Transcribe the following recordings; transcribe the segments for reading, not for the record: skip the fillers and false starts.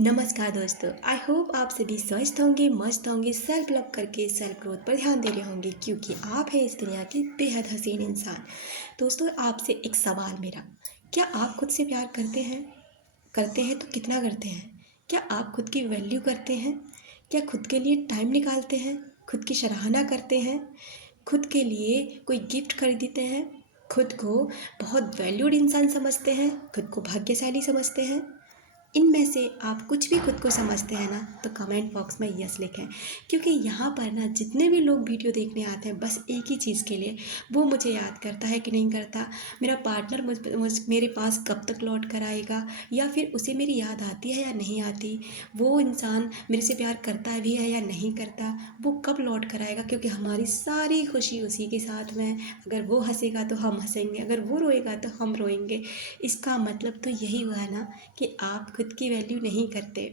नमस्कार दोस्तों, I hope आप सभी स्वस्थ होंगे, मस्त होंगे, सेल्फ लव करके सेल्फ ग्रोथ पर ध्यान दे रहे होंगे क्योंकि आप हैं इस दुनिया के बेहद हसीन इंसान। दोस्तों, आपसे एक सवाल मेरा, क्या आप खुद से प्यार करते हैं? करते हैं तो कितना करते हैं? क्या आप खुद की वैल्यू करते हैं? क्या खुद के लिए टाइम निकालते हैं? खुद की सराहना करते हैं? खुद के लिए कोई गिफ्ट खरीदते हैं? खुद को बहुत वैल्यूड इंसान समझते हैं? खुद को भाग्यशाली समझते हैं? इनमें से आप कुछ भी खुद को समझते हैं ना, तो कमेंट बॉक्स में यस लिखें, क्योंकि यहाँ पर ना जितने भी लोग वीडियो देखने आते हैं बस एक ही चीज़ के लिए, वो मुझे याद करता है कि नहीं करता, मेरा पार्टनर मेरे पास कब तक लौट कर आएगा, या फिर उसे मेरी याद आती है या नहीं आती, वो इंसान मेरे से प्यार करता भी है या नहीं करता, वो कब लौट कर आएगा, क्योंकि हमारी सारी खुशी उसी के साथ में। अगर वो हंसेगा तो हम हंसेंगे, अगर वो रोएगा तो हम रोएंगे। इसका मतलब तो यही हुआ ना कि आप खुद की वैल्यू नहीं करते।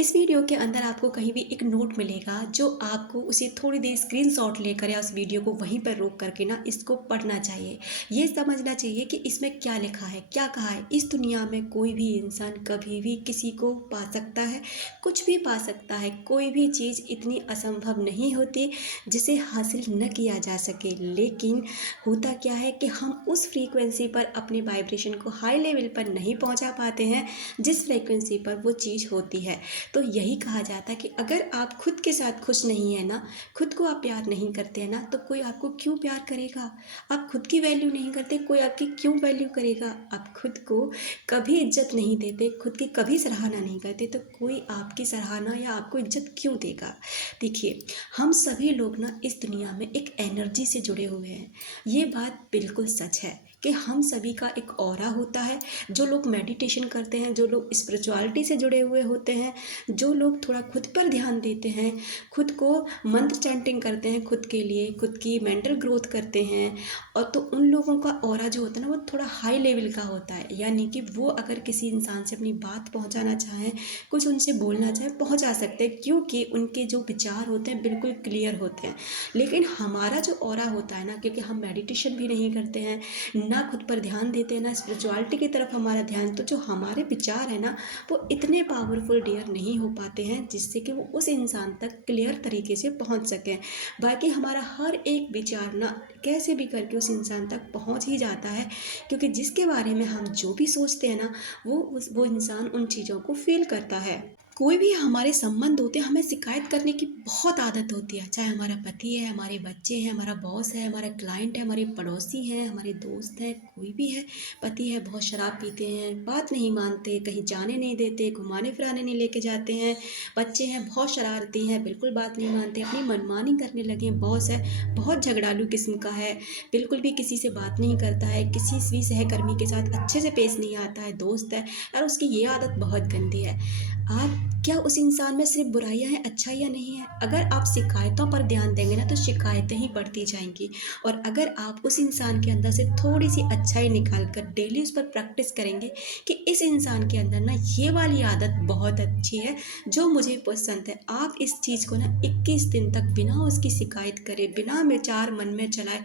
इस वीडियो के अंदर आपको कहीं भी एक नोट मिलेगा, जो आपको उसे थोड़ी देर स्क्रीनशॉट लेकर या उस वीडियो को वहीं पर रोक करके ना इसको पढ़ना चाहिए। ये समझना चाहिए कि इसमें क्या लिखा है, क्या कहा है। इस दुनिया में कोई भी इंसान कभी भी किसी को पा सकता है, कुछ भी पा सकता है। कोई भी चीज़ इतनी असंभव नहीं होती जिसे हासिल न किया जा सके। लेकिन होता क्या है कि हम उस फ्रीक्वेंसी पर अपने वाइब्रेशन को हाई लेवल पर नहीं पहुंचा पाते हैं जिस फ्रीक्वेंसी पर वो चीज़ होती है। तो यही कहा जाता है कि अगर आप खुद के साथ खुश नहीं है ना, खुद को आप प्यार नहीं करते हैं ना, तो कोई आपको क्यों प्यार करेगा? आप खुद की वैल्यू नहीं करते, कोई आपकी क्यों वैल्यू करेगा? आप खुद को कभी इज्जत नहीं देते, खुद की कभी सराहना नहीं करते, तो कोई आपकी सराहना या आपको इज्जत क्यों देगा? देखिए, हम सभी लोग ना इस दुनिया में एक एनर्जी से जुड़े हुए हैं। ये बात बिल्कुल सच है कि हम सभी का एक ऑरा होता है। जो लोग मेडिटेशन करते हैं, जो लोग स्पिरिचुअलिटी से जुड़े हुए होते हैं, जो लोग थोड़ा खुद पर ध्यान देते हैं, खुद को मंत्र चैंटिंग करते हैं, खुद के लिए खुद की मेंटल ग्रोथ करते हैं, और तो उन लोगों का ऑरा जो होता है ना, वो थोड़ा हाई लेवल का होता है। यानी कि वो अगर किसी इंसान से अपनी बात पहुंचाना चाहें, कुछ उनसे बोलना चाहें, पहुंचा सकते हैं, क्योंकि उनके जो विचार होते हैं बिल्कुल क्लियर होते हैं। लेकिन हमारा जो ऑरा होता है ना, क्योंकि हम मेडिटेशन भी नहीं करते हैं, ना खुद पर ध्यान देते हैं, ना स्पिरिचुअलिटी की तरफ हमारा ध्यान, तो जो हमारे विचार है ना, वो इतने पावरफुल डियर नहीं हो पाते हैं जिससे कि वो उस इंसान तक क्लियर तरीके से पहुंच सकें। बाकी हमारा हर एक विचार ना कैसे भी करके उस इंसान तक पहुंच ही जाता है, क्योंकि जिसके बारे में हम जो भी सोचते हैं ना, वो इंसान उन चीज़ों को फील करता है। कोई भी हमारे संबंध होते हैं, हमें शिकायत करने की बहुत आदत होती है, चाहे हमारा पति है, हमारे बच्चे हैं, हमारा बॉस है, हमारा क्लाइंट है, हमारे पड़ोसी हैं, हमारे दोस्त हैं, कोई भी है। पति है, बहुत शराब पीते हैं, बात नहीं मानते, कहीं जाने नहीं देते, घुमाने फिराने नहीं लेके जाते हैं। बच्चे हैं, बहुत शरारती हैं, बिल्कुल बात नहीं मानते, अपनी मनमानी करने लगे हैं। बॉस है, बहुत झगड़ालू किस्म का है, बिल्कुल भी किसी से बात नहीं करता है, किसी भी सहकर्मी के साथ अच्छे से पेश नहीं आता है। दोस्त है और उसकी ये आदत बहुत गंदी है। आप क्या उस इंसान में सिर्फ बुराइयां हैं, अच्छाइयाँ नहीं है? अगर आप शिकायतों पर ध्यान देंगे ना, तो शिकायतें ही बढ़ती जाएंगी। और अगर आप उस इंसान के अंदर से थोड़ी सी अच्छाई निकाल कर डेली उस पर प्रैक्टिस करेंगे कि इस इंसान के अंदर ना ये वाली आदत बहुत अच्छी है, जो मुझे पसंद है, आप इस चीज़ को ना 21 दिन तक बिना उसकी शिकायत करे, बिना विचार मन में चलाए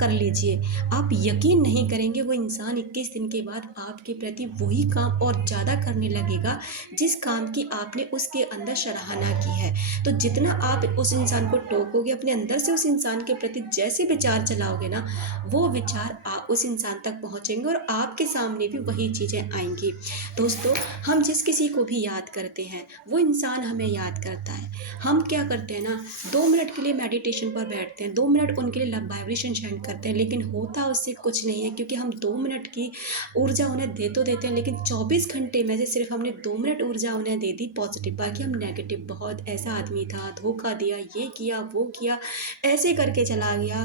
कर लीजिए। आप यकीन नहीं करेंगे, वो इंसान 21 दिन के बाद आपके प्रति वही काम और ज़्यादा करने लगेगा जिस काम की आपने उसके अंदर सराहना की है। तो जितना आप उस इंसान को टोकोगे, अपने अंदर से उस इंसान के प्रति जैसे विचार चलाओगे ना, वो विचार उस इंसान तक पहुँचेंगे और आपके सामने भी वही चीज़ें आएंगी। दोस्तों, हम जिस किसी को भी याद करते हैं, वो इंसान हमें याद करता है। हम क्या करते हैं ना, 2 मिनट के लिए मेडिटेशन पर बैठते हैं, 2 मिनट उनके लिए लव वाइब्रेशन सेंड करते हैं, लेकिन होता उससे कुछ नहीं है, क्योंकि हम 2 मिनट की ऊर्जा उन्हें दे तो देते हैं, लेकिन 24 घंटे में से सिर्फ हमने 2 मिनट ऊर्जा उन्हें दे दी पॉजिटिव, बाकी हम नेगेटिव, बहुत ऐसा आदमी था, धोखा दिया, ये किया, वो किया, ऐसे करके चला गया।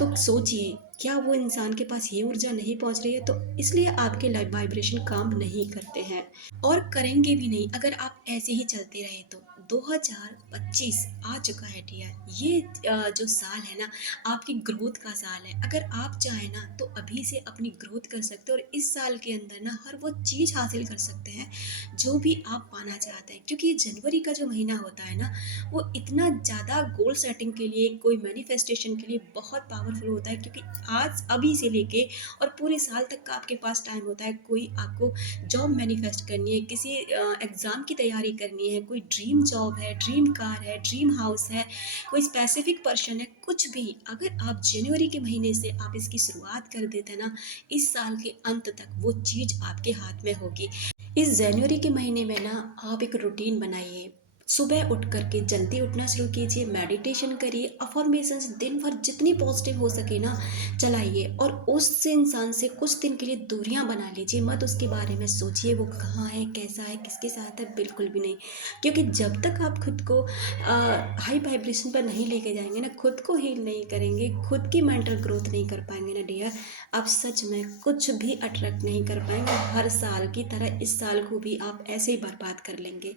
तो सोचिए, क्या वो इंसान के पास ये ऊर्जा नहीं पहुंच रही है? तो इसलिए आपके लाइफ वाइब्रेशन काम नहीं करते हैं और करेंगे भी नहीं अगर आप ऐसे ही चलते रहे तो। 2025 आ चुका है डियर। ये जो साल है ना, आपकी ग्रोथ का साल है। अगर आप चाहें ना तो अभी से अपनी ग्रोथ कर सकते हो और इस साल के अंदर ना हर वो चीज़ हासिल कर सकते हैं जो भी आप पाना चाहते हैं, क्योंकि ये जनवरी का जो महीना होता है ना, वो इतना ज़्यादा गोल सेटिंग के लिए, कोई मैनिफेस्टेशन के लिए बहुत पावरफुल होता है, क्योंकि आज अभी से लेके और पूरे साल तक का आपके पास टाइम होता है। कोई आपको जॉब मैनिफेस्ट करनी है, किसी एग्ज़ाम की तैयारी करनी है, कोई ड्रीम जॉब है, ड्रीम कार है, ड्रीम हाउस है, कोई स्पेसिफिक पर्सन है, कुछ भी अगर आप जनवरी के महीने से आप इसकी शुरुआत कर देते हैं ना, इस साल के अंत तक वो चीज़ आपके हाथ में होगी। इस जनवरी के महीने में ना आप एक रूटीन बनाइए। सुबह उठ करके जल्दी उठना शुरू कीजिए, मेडिटेशन करिए, अफर्मेशंस दिन भर जितनी पॉजिटिव हो सके ना चलाइए, और उस इंसान से कुछ दिन के लिए दूरियां बना लीजिए। मत उसके बारे में सोचिए वो कहाँ है, कैसा है, किसके साथ है, बिल्कुल भी नहीं। क्योंकि जब तक आप खुद को हाई वाइब्रेशन पर नहीं लेके जाएंगे ना, खुद को हील नहीं करेंगे, खुद की मेंटल ग्रोथ नहीं कर पाएंगे ना डियर, आप सच में कुछ भी अट्रैक्ट नहीं कर पाएंगे। हर साल की तरह इस साल को भी आप ऐसे ही बर्बाद कर लेंगे।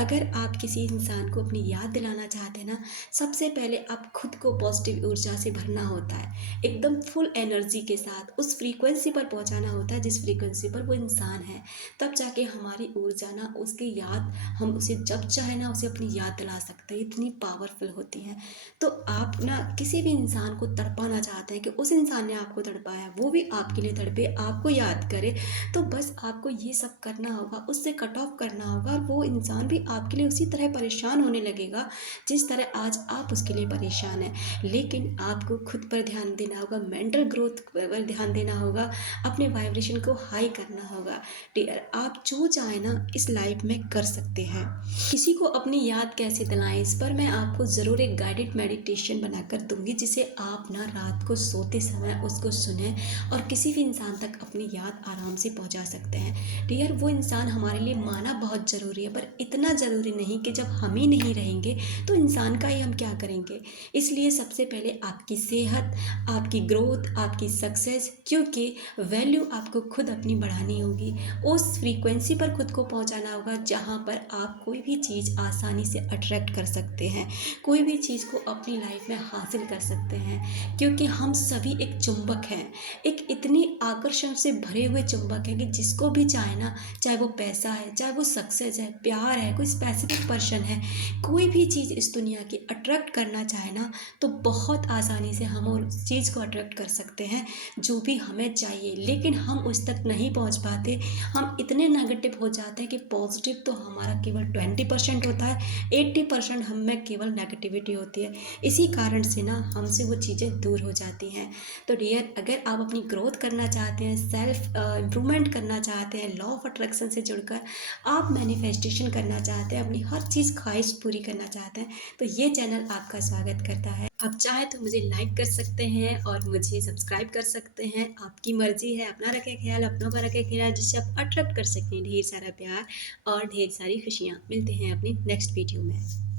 अगर आप किसी इंसान को अपनी याद दिलाना चाहते हैं ना, सबसे पहले आप खुद को पॉजिटिव ऊर्जा से भरना होता है, एकदम फुल एनर्जी के साथ उस फ्रीक्वेंसी पर पहुंचाना होता है जिस फ्रीक्वेंसी पर वो इंसान है। तब जाके हमारी ऊर्जा ना उसकी याद, हम उसे जब चाहे ना उसे अपनी याद दिला सकते हैं, इतनी पावरफुल होती है। तो आप ना किसी भी इंसान को तड़पाना चाहते हैं कि उस इंसान ने आपको तड़पाया, वो भी आपके लिए तड़पे, आपको याद करे, तो बस आपको ये सब करना होगा, उससे कट ऑफ करना होगा, और वो इंसान भी आपके लिए उसी तरह परेशान होने लगेगा जिस तरह आज आप उसके लिए परेशान हैं। लेकिन आपको खुद पर ध्यान देना होगा, मेंटल ग्रोथ पर ध्यान देना होगा, अपने वाइब्रेशन को हाई करना होगा। डियर, आप जो चाहे ना इस लाइफ में कर सकते हैं। किसी को अपनी याद कैसे दिलाएं, इस पर मैं आपको ज़रूर एक गाइडेड मेडिटेशन बनाकर दूंगी, जिसे आप ना रात को सोते समय उसको सुने और किसी भी इंसान तक अपनी याद आराम से पहुंचा सकते हैं। डियर, वो इंसान हमारे लिए माना बहुत ज़रूरी है, पर इतना ज़रूरी नहीं कि जब हम ही नहीं रहेंगे तो इंसान का ही हम क्या करेंगे। इसलिए सबसे पहले आपकी सेहत, आपकी ग्रोथ, आपकी सक्सेस, क्योंकि वैल्यू आपको खुद अपनी बढ़ानी होगी, उस फ्रीक्वेंसी पर खुद को पहुंचाना होगा जहां पर आप कोई भी चीज़ आसानी से अट्रैक्ट कर सकते हैं, कोई भी चीज़ को अपनी लाइफ में हासिल कर सकते हैं। क्योंकि हम सभी एक चुंबक हैं, एक इतनी आकर्षण से भरे हुए चुंबक हैं कि जिसको भी चाहे ना, चाहे वो पैसा है, चाहे वो सक्सेस है, प्यार है, कोई स्पेसिफिक पर्सन है, कोई भी चीज़ इस दुनिया की अट्रैक्ट करना चाहे ना, तो बहुत आसानी से हम उस चीज़ को अट्रैक्ट कर सकते हैं जो भी हमें चाहिए। लेकिन हम उस तक नहीं पहुंच पाते, हम इतने नेगेटिव हो जाते हैं कि पॉजिटिव तो हमारा केवल 20% होता है, 80% हम में केवल नेगेटिविटी होती है। इसी कारण से ना हमसे वो चीज़ें दूर हो जाती हैं। तो डियर, अगर आप अपनी ग्रोथ करना चाहते हैं, सेल्फ इम्प्रूवमेंट करना चाहते हैं, लॉ ऑफ अट्रैक्शन से जुड़कर आप मैनिफेस्टेशन करना चाहते हैं, अपनी हर चीज़ ख्वाहिश पूरी करना चाहते हैं, तो ये चैनल आपका स्वागत करता है। आप चाहे तो मुझे लाइक कर सकते हैं और मुझे सब्सक्राइब कर सकते हैं, आपकी मर्जी है। अपना रखें ख्याल, अपनों का रखें ख्याल, जिससे आप अट्रैक्ट कर सकें ढेर सारा प्यार और ढेर सारी खुशियाँ। मिलते हैं अपनी नेक्स्ट वीडियो में।